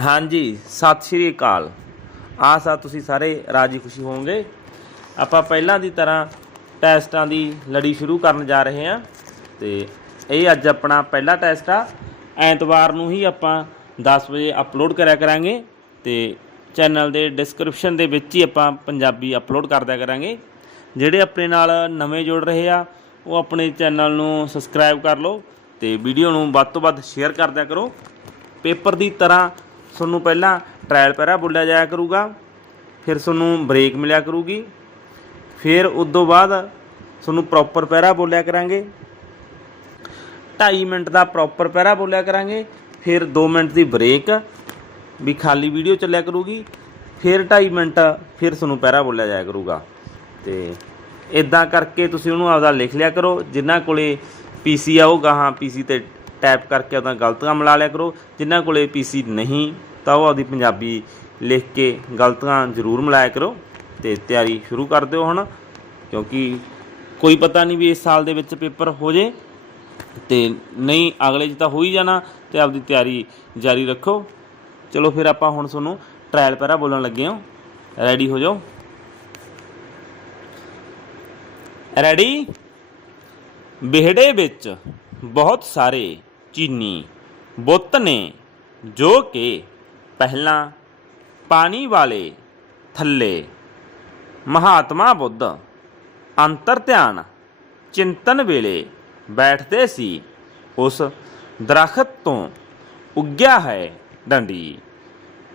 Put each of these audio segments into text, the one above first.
ਹਾਂਜੀ, ਸਤਿ ਸ਼੍ਰੀ ਅਕਾਲ। ਆਸ ਆ ਤੁਸੀਂ ਸਾਰੇ ਰਾਜੀ ਖੁਸ਼ੀ ਹੋਵੋਗੇ। ਆਪਾਂ ਪਹਿਲਾਂ ਦੀ ਤਰ੍ਹਾਂ ਟੈਸਟਾਂ ਦੀ ਲੜੀ ਸ਼ੁਰੂ ਕਰਨ ਜਾ ਰਹੇ ਹਾਂ ਤੇ ਇਹ ਅੱਜ ਆਪਣਾ ਪਹਿਲਾ ਟੈਸਟ ਆ। ਐਤਵਾਰ ਨੂੰ ਹੀ ਆਪਾਂ 10 ਵਜੇ ਅਪਲੋਡ ਕਰਿਆ ਕਰਾਂਗੇ ਤੇ ਚੈਨਲ ਦੇ ਡਿਸਕ੍ਰਿਪਸ਼ਨ ਦੇ ਵਿੱਚ ਹੀ ਆਪਾਂ ਪੰਜਾਬੀ ਅਪਲੋਡ ਕਰਦਿਆ ਕਰਾਂਗੇ। ਜਿਹੜੇ ਆਪਣੇ ਨਾਲ ਨਵੇਂ ਜੁੜ ਰਹੇ ਆ, ਉਹ ਆਪਣੇ ਚੈਨਲ ਨੂੰ ਸਬਸਕ੍ਰਾਈਬ ਕਰ ਲਓ ਤੇ ਵੀਡੀਓ ਨੂੰ ਵੱਧ ਤੋਂ ਵੱਧ ਸ਼ੇਅਰ ਕਰਦਿਆ ਕਰੋ। ਪੇਪਰ ਦੀ ਤਰ੍ਹਾਂ ਤੁਹਾਨੂੰ ਪਹਿਲਾਂ ਟ੍ਰਾਇਲ ਪੈਰਾ ਬੋਲਿਆ ਜਾਇਆ ਕਰੂਗਾ, ਫਿਰ ਤੁਹਾਨੂੰ ਬ੍ਰੇਕ ਮਿਲਿਆ ਕਰੂਗੀ, ਫਿਰ ਉਸ ਤੋਂ ਬਾਅਦ ਤੁਹਾਨੂੰ ਪ੍ਰੋਪਰ ਪੈਰਾ ਬੋਲਿਆ ਕਰਾਂਗੇ। 2.5 ਮਿੰਟ ਦਾ ਪ੍ਰੋਪਰ ਪੈਰਾ ਬੋਲਿਆ ਕਰਾਂਗੇ, ਫਿਰ 2 ਮਿੰਟ ਦੀ ਬ੍ਰੇਕ ਵੀ ਖਾਲੀ ਵੀਡੀਓ ਚੱਲਿਆ ਕਰੂਗੀ, ਫਿਰ 2.5 ਮਿੰਟ ਫਿਰ ਤੁਹਾਨੂੰ ਪੈਰਾ ਬੋਲਿਆ ਜਾਇਆ ਕਰੂਗਾ। ਤੇ ਇਦਾਂ ਕਰਕੇ ਤੁਸੀਂ ਉਹਨੂੰ ਆਪਦਾ ਲਿਖ ਲਿਆ ਕਰੋ, ਜਿਨ੍ਹਾਂ ਕੋਲੇ ਪੀਸੀ ਆ, ਉਹ ਗਾਹਾਂ ਪੀਸੀ ਤੇ ਟੈਪ ਕਰਕੇ ਉਹਦਾ ਗਲਤੀਆਂ ਮਿਲਾ ਲਿਆ ਕਰੋ। ਜਿਨ੍ਹਾਂ ਕੋਲੇ ਪੀਸੀ ਨਹੀਂ, ਤਾਂ ਉਹ ਆਪਦੀ ਪੰਜਾਬੀ ਲਿਖ ਕੇ ਗਲਤੀਆਂ ਜ਼ਰੂਰ ਮਿਲਾਇਆ ਕਰੋ ਤੇ ਤਿਆਰੀ ਸ਼ੁਰੂ ਕਰ ਦਿਓ ਹੁਣ, ਕਿਉਂਕਿ ਕੋਈ ਪਤਾ ਨਹੀਂ ਵੀ ਇਸ ਸਾਲ ਦੇ ਵਿੱਚ ਪੇਪਰ ਹੋ ਜੇ ਤੇ ਨਹੀਂ, ਅਗਲੇ 'ਚ ਤਾਂ ਹੋ ਹੀ ਜਾਣਾ ਤੇ ਆਪਦੀ ਤਿਆਰੀ ਜਾਰੀ ਰੱਖੋ। ਚਲੋ ਫਿਰ ਆਪਾਂ ਹੁਣ ਤੁਹਾਨੂੰ ਟ੍ਰਾਇਲ ਪੈਰਾ ਬੋਲਣ ਲੱਗੇ ਹਾਂ। ਰੈਡੀ ਹੋ ਜਾਓ? ਰੈਡੀ ਵਿਹੜੇ ਵਿੱਚ ਬਹੁਤ ਸਾਰੇ ਚੀਨੀ ਬੁੱਤ ਨੇ ਜੋ ਕਿ ਪਹਿਲਾਂ ਪਾਣੀ ਵਾਲੇ ਥੱਲੇ ਮਹਾਤਮਾ ਬੁੱਧ ਅੰਤਰ ਧਿਆਨ ਚਿੰਤਨ ਵੇਲੇ ਬੈਠਦੇ ਸੀ, ਉਸ ਦਰਖਤ ਤੋਂ ਉੱਗਿਆ ਹੈ ਡੰਡੀ।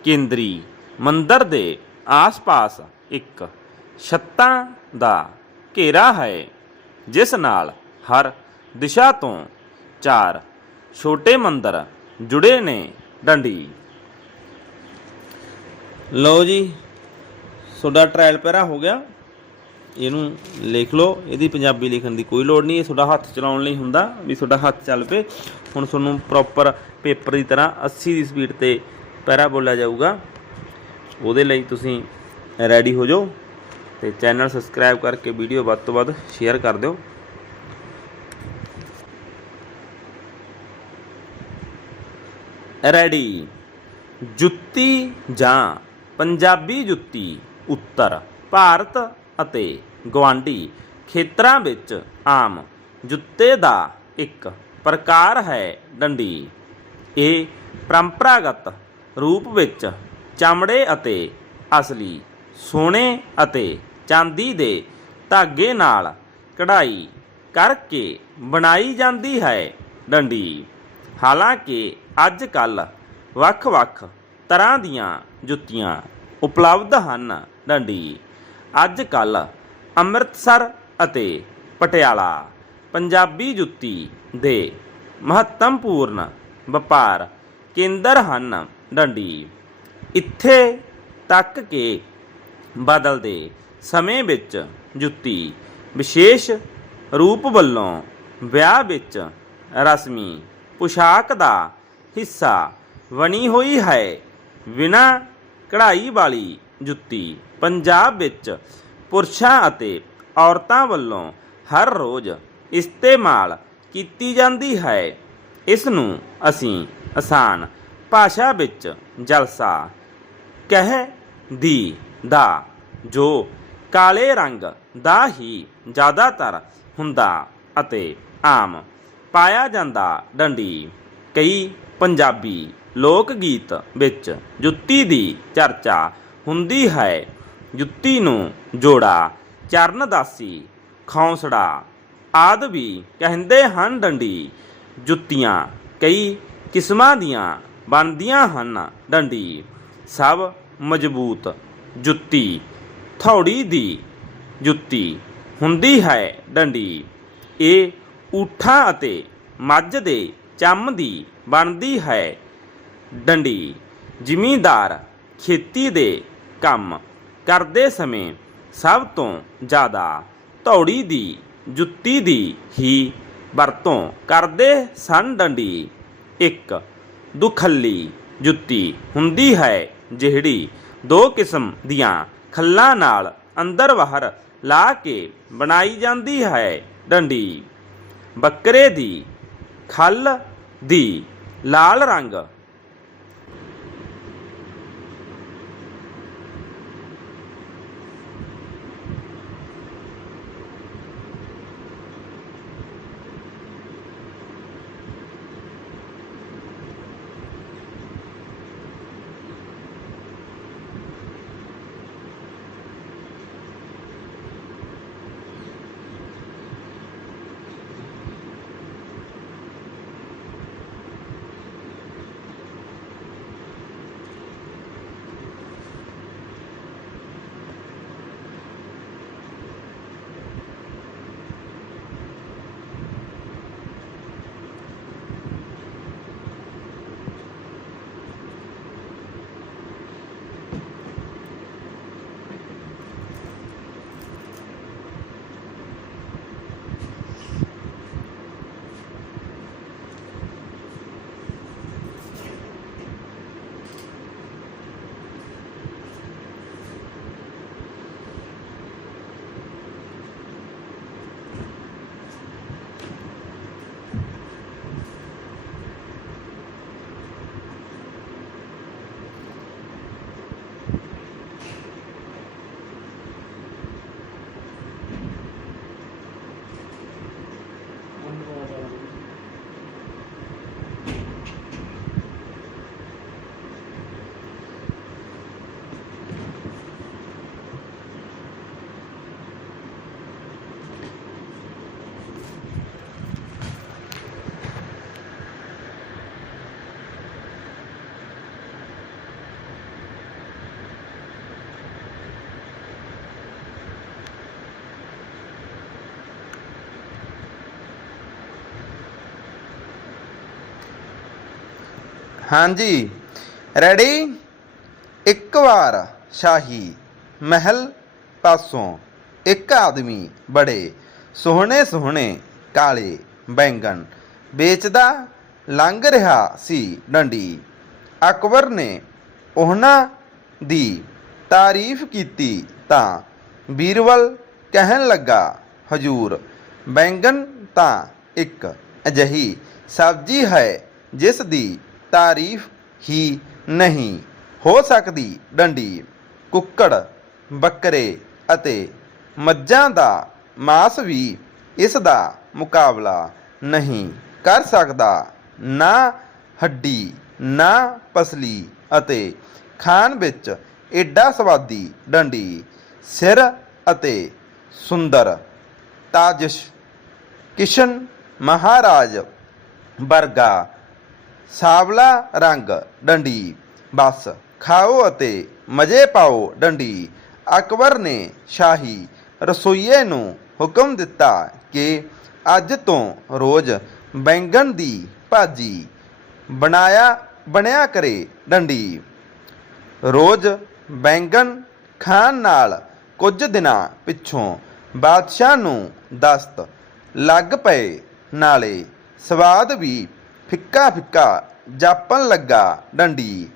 ਕੇਂਦਰੀ ਮੰਦਰ ਦੇ ਆਸ-ਪਾਸ ਇੱਕ ਛੱਤਾਂ ਦਾ ਘੇਰਾ ਹੈ, ਜਿਸ ਨਾਲ ਹਰ ਦਿਸ਼ਾ ਤੋਂ ਚਾਰ ਛੋਟੇ ਮੰਦਰ ਜੁੜੇ ਨੇ ਡੰਡੀ। ਲਓ ਜੀ, ਤੁਹਾਡਾ ਟ੍ਰਾਇਲ ਪੈਰਾ ਹੋ ਗਿਆ। ਇਹਨੂੰ ਲਿਖ ਲਓ, ਇਹਦੀ ਪੰਜਾਬੀ ਲਿਖਣ ਦੀ ਕੋਈ ਲੋੜ ਨਹੀਂ, ਇਹ ਤੁਹਾਡਾ ਹੱਥ ਚਲਾਉਣ ਲਈ ਹੁੰਦਾ ਵੀ ਤੁਹਾਡਾ ਹੱਥ ਚੱਲ ਪਏ। ਹੁਣ ਤੁਹਾਨੂੰ ਪ੍ਰੋਪਰ ਪੇਪਰ ਦੀ ਤਰ੍ਹਾਂ 80 ਦੀ ਸਪੀਡ ਤੇ ਪੈਰਾ ਬੋਲਿਆ ਜਾਊਗਾ। ਉਹਦੇ ਲਈ ਤੁਸੀਂ ਰੈਡੀ ਹੋ ਜਾਓ ਤੇ ਚੈਨਲ ਸਬਸਕ੍ਰਾਈਬ ਕਰਕੇ ਵੀਡੀਓ ਵੱਧ ਤੋਂ ਵੱਧ ਸ਼ੇਅਰ ਕਰ ਦਿਓ। ਰੈਡੀ। ਜੁੱਤੀ ਜਾਂ ਪੰਜਾਬੀ ਜੁੱਤੀ, ਉੱਤਰ, ਭਾਰਤ ਅਤੇ ਗਵਾਂਢੀ ਖੇਤਰਾਂ ਵਿੱਚ ਆਮ ਜੁੱਤੇ ਦਾ ਇੱਕ ਪ੍ਰਕਾਰ ਹੈ ਡੰਡੀ। ਇਹ ਪਰੰਪਰਾਗਤ ਰੂਪ ਵਿੱਚ ਚਮੜੇ ਅਤੇ ਅਸਲੀ ਸੋਨੇ ਅਤੇ ਚਾਂਦੀ ਦੇ ਧਾਗੇ ਨਾਲ ਕਢਾਈ ਕਰਕੇ ਬਣਾਈ ਜਾਂਦੀ ਹੈ ਡੰਡੀ। ਹਾਲਾਂਕਿ ਅੱਜ ਕੱਲ ਵੱਖ-ਵੱਖ ਤਰ੍ਹਾਂ ਦੀਆਂ ਜੁੱਤੀਆਂ ਉਪਲਬਧ ਹਨ, ਡੰਡੀ। ਅੱਜ ਕੱਲ ਅੰਮ੍ਰਿਤਸਰ ਅਤੇ ਪਟਿਆਲਾ ਪੰਜਾਬੀ ਜੁੱਤੀ ਦੇ ਮਹੱਤਵਪੂਰਨ ਵਪਾਰ ਕੇਂਦਰ ਹਨ, ਡੰਡੀ। ਇੱਥੇ ਤੱਕ ਕਿ ਬਦਲਦੇ ਸਮੇਂ ਵਿੱਚ ਜੁੱਤੀ ਵਿਸ਼ੇਸ਼ ਰੂਪ ਵੱਲੋਂ ਵਿਆਹ ਵਿੱਚ ਰਸਮੀ ਪੁਸ਼ਾਕ ਦਾ ਹਿੱਸਾ ਬਣੀ ਹੋਈ ਹੈ। ਬਿਨਾਂ ਕਢਾਈ ਵਾਲੀ ਜੁੱਤੀ ਪੰਜਾਬ ਵਿੱਚ ਪੁਰਸ਼ਾਂ ਅਤੇ ਔਰਤਾਂ ਵੱਲੋਂ ਹਰ ਰੋਜ਼ ਇਸਤੇਮਾਲ ਕੀਤੀ ਜਾਂਦੀ ਹੈ। ਇਸ ਨੂੰ ਅਸੀਂ ਆਸਾਨ ਭਾਸ਼ਾ ਵਿੱਚ ਜਲਸਾ ਕਹਿ ਦੀ ਦਾ ਜੋ ਕਾਲੇ ਰੰਗ ਦਾ ਹੀ ਜ਼ਿਆਦਾਤਰ ਹੁੰਦਾ ਅਤੇ ਆਮ ਪਾਇਆ ਜਾਂਦਾ ਡੰਡੀ। ਕਈ ਪੰਜਾਬੀ ਲੋਕ ਗੀਤ ਵਿੱਚ ਜੁੱਤੀ ਦੀ ਚਰਚਾ ਹੁੰਦੀ ਹੈ। ਜੁੱਤੀ ਨੂੰ ਜੋੜਾ ਚਰਨਦਾਸੀ ਖੌਂਸੜਾ ਆਦ ਵੀ ਕਹਿੰਦੇ ਹਨ ਡੰਡੀ। ਜੁੱਤੀਆਂ ਕਈ ਕਿਸਮਾਂ ਦੀਆਂ ਬਣਦੀਆਂ ਹਨ ਡੰਡੀ। ਸਭ ਮਜ਼ਬੂਤ ਜੁੱਤੀ, ਥੌੜੀ ਦੀ ਜੁੱਤੀ ਹੁੰਦੀ ਹੈ ਡੰਡੀ। ਇਹ ਊਠਾਂ ਅਤੇ ਮੱਝ ਦੇ ਚੰਮ ਦੀ ਬਣਦੀ ਹੈ ਡੰਡੀ। ਜ਼ਿਮੀਂਦਾਰ ਖੇਤੀ ਦੇ ਕੰਮ ਕਰਦੇ ਸਮੇਂ ਸਭ ਤੋਂ ਜ਼ਿਆਦਾ ਧੌੜੀ ਦੀ, ਜੁੱਤੀ ਦੀ ਹੀ ਵਰਤੋਂ ਕਰਦੇ ਸਨ ਡੰਡੀ। ਇੱਕ ਦੁਖੱਲੀ ਜੁੱਤੀ ਹੁੰਦੀ ਹੈ ਜਿਹੜੀ ਦੋ ਕਿਸਮ ਦੀਆਂ ਖੱਲਾਂ ਨਾਲ ਅੰਦਰ ਬਾਹਰ ਲਾ ਕੇ ਬਣਾਈ ਜਾਂਦੀ ਹੈ ਡੰਡੀ। ਬੱਕਰੇ ਦੀ ਖੱਲ ਦੀ ਲਾਲ ਰੰਗ। ਹਾਂਜੀ। ਰੈਡੀ ਇੱਕ ਵਾਰ ਸ਼ਾਹੀ ਮਹਿਲ ਪਾਸੋਂ ਇੱਕ ਆਦਮੀ ਬੜੇ ਸੋਹਣੇ ਸੋਹਣੇ ਕਾਲੇ ਬੈਂਗਣ ਵੇਚਦਾ ਲੰਘ ਰਿਹਾ ਸੀ ਡੰਡੀ। ਅਕਬਰ ਨੇ ਉਹਨਾਂ ਦੀ ਤਾਰੀਫ ਕੀਤੀ ਤਾਂ ਬੀਰਬਲ ਕਹਿਣ ਲੱਗਾ, ਹਜੂਰ, ਬੈਂਗਣ ਤਾਂ ਇੱਕ ਅਜਿਹੀ ਸਬਜ਼ੀ ਹੈ ਜਿਸ ਦੀ ਤਾਰੀਫ ਹੀ ਨਹੀਂ ਹੋ ਸਕਦੀ ਡੰਡੀ, ਕੁੱਕੜ, ਬੱਕਰੇ ਅਤੇ ਮੱਝਾਂ ਦਾ ਮਾਸ ਵੀ ਇਸ ਦਾ ਮੁਕਾਬਲਾ ਨਹੀਂ ਕਰ ਸਕਦਾ। ਨਾ ਹੱਡੀ, ਨਾ ਪਸਲੀ ਅਤੇ ਖਾਣ ਵਿੱਚ ਏਡਾ ਸਵਾਦੀ ਡੰਡੀ ਸਿਰ ਅਤੇ ਸੁੰਦਰ ਤਾਜਸ਼। ਕਿਸ਼ਨ ਮਹਾਰਾਜ ਵਰਗਾ ਸਾਵਲਾ ਰੰਗ ਡੰਡੀ। ਬਸ ਖਾਓ ਅਤੇ ਮਜ਼ੇ ਪਾਓ ਡੰਡੀ। ਅਕਬਰ ਨੇ ਸ਼ਾਹੀ ਰਸੋਈਏ ਨੂੰ ਹੁਕਮ ਦਿੱਤਾ ਕਿ ਅੱਜ ਤੋਂ ਰੋਜ਼ ਬੈਂਗਣ ਦੀ ਭਾਜੀ ਬਣਾਇਆ, ਬਣਿਆ ਕਰੇ ਡੰਡੀ। ਰੋਜ਼ ਬੈਂਗਣ ਖਾਣ ਨਾਲ ਕੁਝ ਦਿਨਾਂ ਪਿੱਛੋਂ ਬਾਦਸ਼ਾਹ ਨੂੰ ਦਸਤ ਲੱਗ ਪਏ। ਨਾਲੇ ਸਵਾਦ ਵੀ ਫਿੱਕਾ ਫਿੱਕਾ ਜਾਪਣ ਲੱਗਾ ਡੰਡੀ।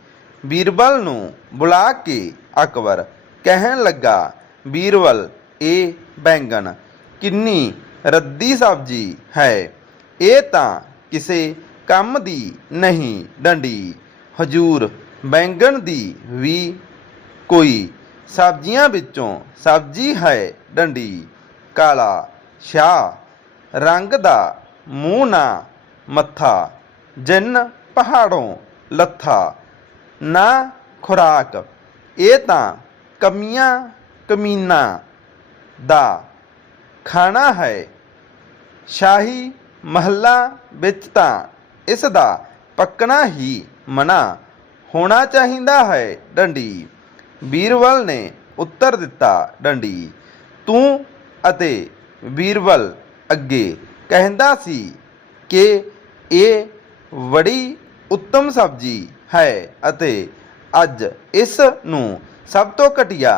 ਬੀਰਬਲ ਨੂੰ ਬੁਲਾ ਕੇ ਅਕਬਰ ਕਹਿਣ ਲੱਗਾ, ਬੀਰਬਲ, ਇਹ ਬੈਂਗਣ ਕਿੰਨੀ ਰੱਦੀ ਸਬਜ਼ੀ ਹੈ। ਇਹ ਤਾਂ ਕਿਸੇ ਕੰਮ ਦੀ ਨਹੀਂ ਡੰਡੀ। ਹਜੂਰ, ਬੈਂਗਣ ਦੀ ਵੀ ਕੋਈ ਸਬਜ਼ੀਆਂ ਵਿੱਚੋਂ ਸਬਜ਼ੀ ਹੈ ਡੰਡੀ। ਕਾਲਾ ਸ਼ਾਹ ਰੰਗ ਦਾ ਮੂੰਹ ਨਾ ਮੱਥਾ ਜਿੰਨ ਪਹਾੜੋਂ ਲੱਥਾ, ਨਾ ਖੁਰਾਕ। ਇਹ ਤਾਂ ਕਮੀਆਂ ਕਮੀਨਾ ਦਾ ਖਾਣਾ ਹੈ। ਸ਼ਾਹੀ ਮਹੱਲਾ ਵਿੱਚ ਤਾਂ ਇਸ ਦਾ ਪੱਕਣਾ ਹੀ ਮਨਾ ਹੋਣਾ ਚਾਹੀਦਾ ਹੈ ਡੰਡੀ। ਬੀਰਬਲ ਨੇ ਉੱਤਰ ਦਿੱਤਾ, ਡੰਡੀ, ਤੂੰ ਅਤੇ ਬੀਰਬਲ ਅੱਗੇ ਕਹਿੰਦਾ ਸੀ ਕਿ ਇਹ ਬੜੀ ਉੱਤਮ ਸਬਜ਼ੀ ਹੈ ਅਤੇ ਅੱਜ ਇਸ ਨੂੰ ਸਭ ਤੋਂ ਘਟੀਆ